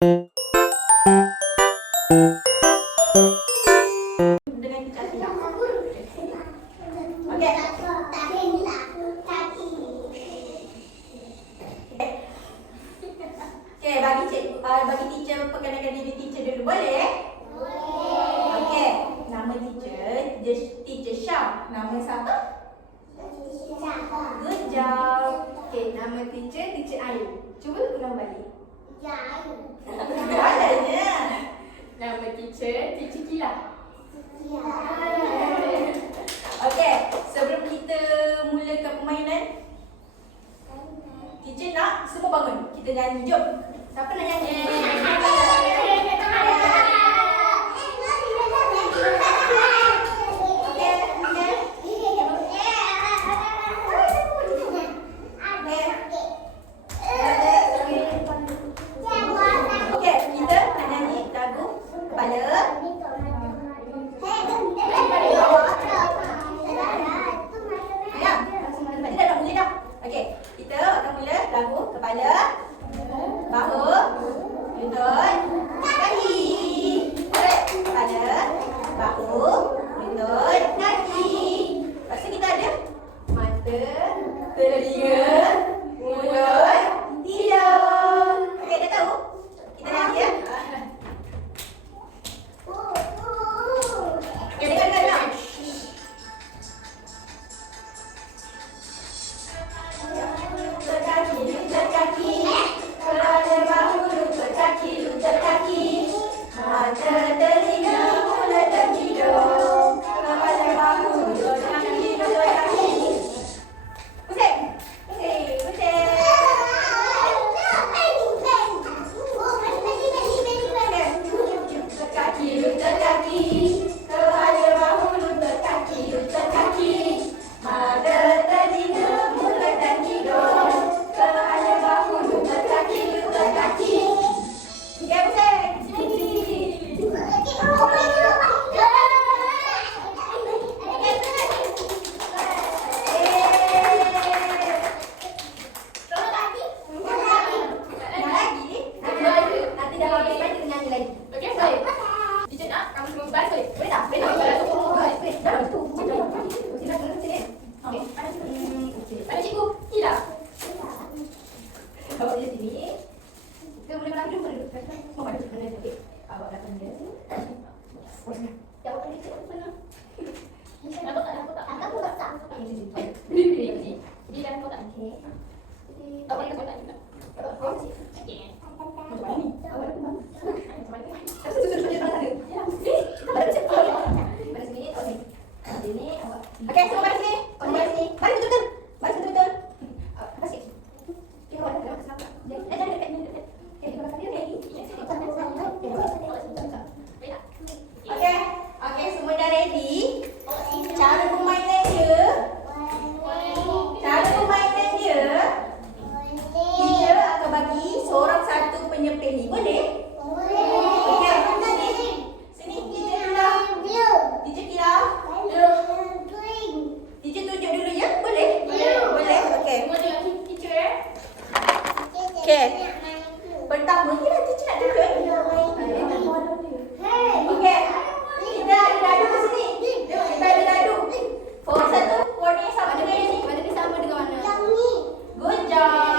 Música Pertama ni lah cik nak duduk ni. Ya, baik. Ni ke? Ada dadu kat sini. Tengok, kita ada dadu. Oh, satu warna yang sama dengan ni. Warna yang sama dengan mana? Yang ni. Good job.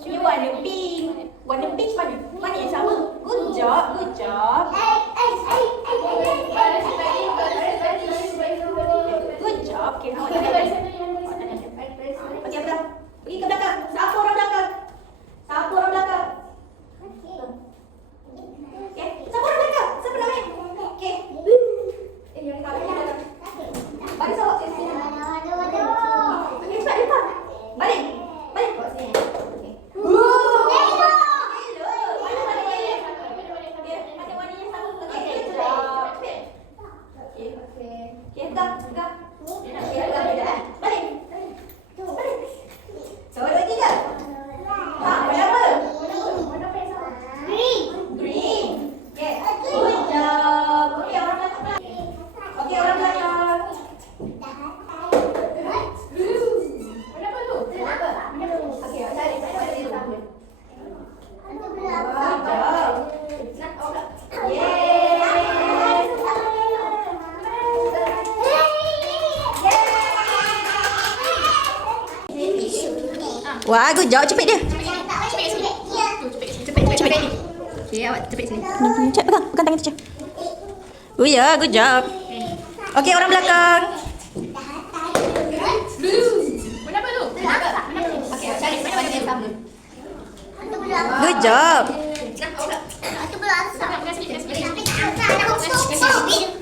You warna pink. Warna pink to be? Mana yang sama? Good job, good job. Wah, good job. Cepet dia. Cepet sini. Okay, awak cepet sini. Cepet pegang. Pegang tangan teacher. Oh ya, good job. Okey, orang belakang. Tu? Apa? Okey, cari. Mana baju yang sama? Good job. Sekarang awak pula. Pegang sikit, pegang sikit.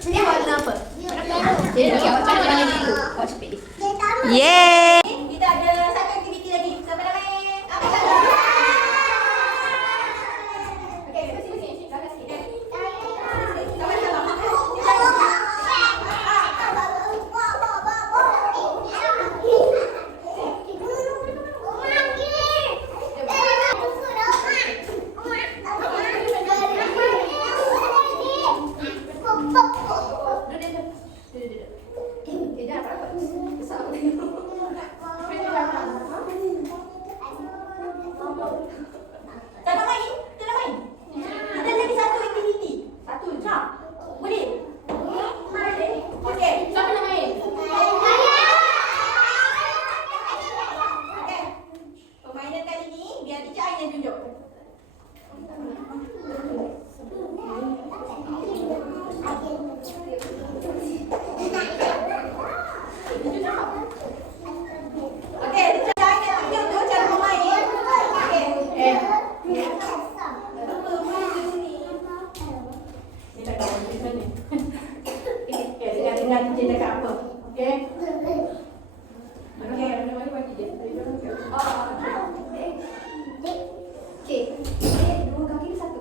Ini warna apa? Okey, awak cari warna dulu. Awak cepet dia. Yeay. Kita ada satu aktiviti lagi. Siapa nak main? Apa Okey, bersih bersih. Belakang sikit. Okey, dah apa? Besar. Tak nak main? Tak nak main? Kita ada lagi satu aktiviti. Satu, jom. Boleh? Okey. Siapa nak main? Okey. Permainan kali ni biar teacher Ain yang tunjuk. Okey, teacher Ain yang tunjuk tu cara bermain. Okey. Eh. Ni tak tahu macam mana. Okey, dengar dengar teacher cakap apa. Okey. Okey, mana bagi dia. Okey. Dua kaki ke satu?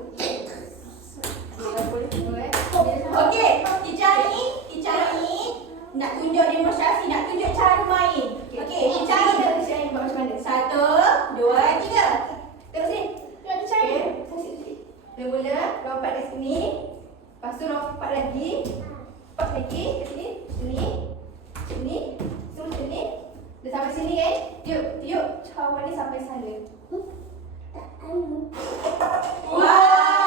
Okey, teacher ni, teacher ni nak tunjuk demonstrasi, nak tunjuk cara main. Okey, teacher ni Cara saya buat macam mana? satu, dua, tiga. Terus ni. Dia ada cara. Sikit. Mula-mula lompat dari sini. Lepas tu lompat lagi. Lompat lagi ke sini. Sini. Sini. Semua sini. Dah sampai sini kan? Tiup, tiup cawan ni sampai sana. Wah!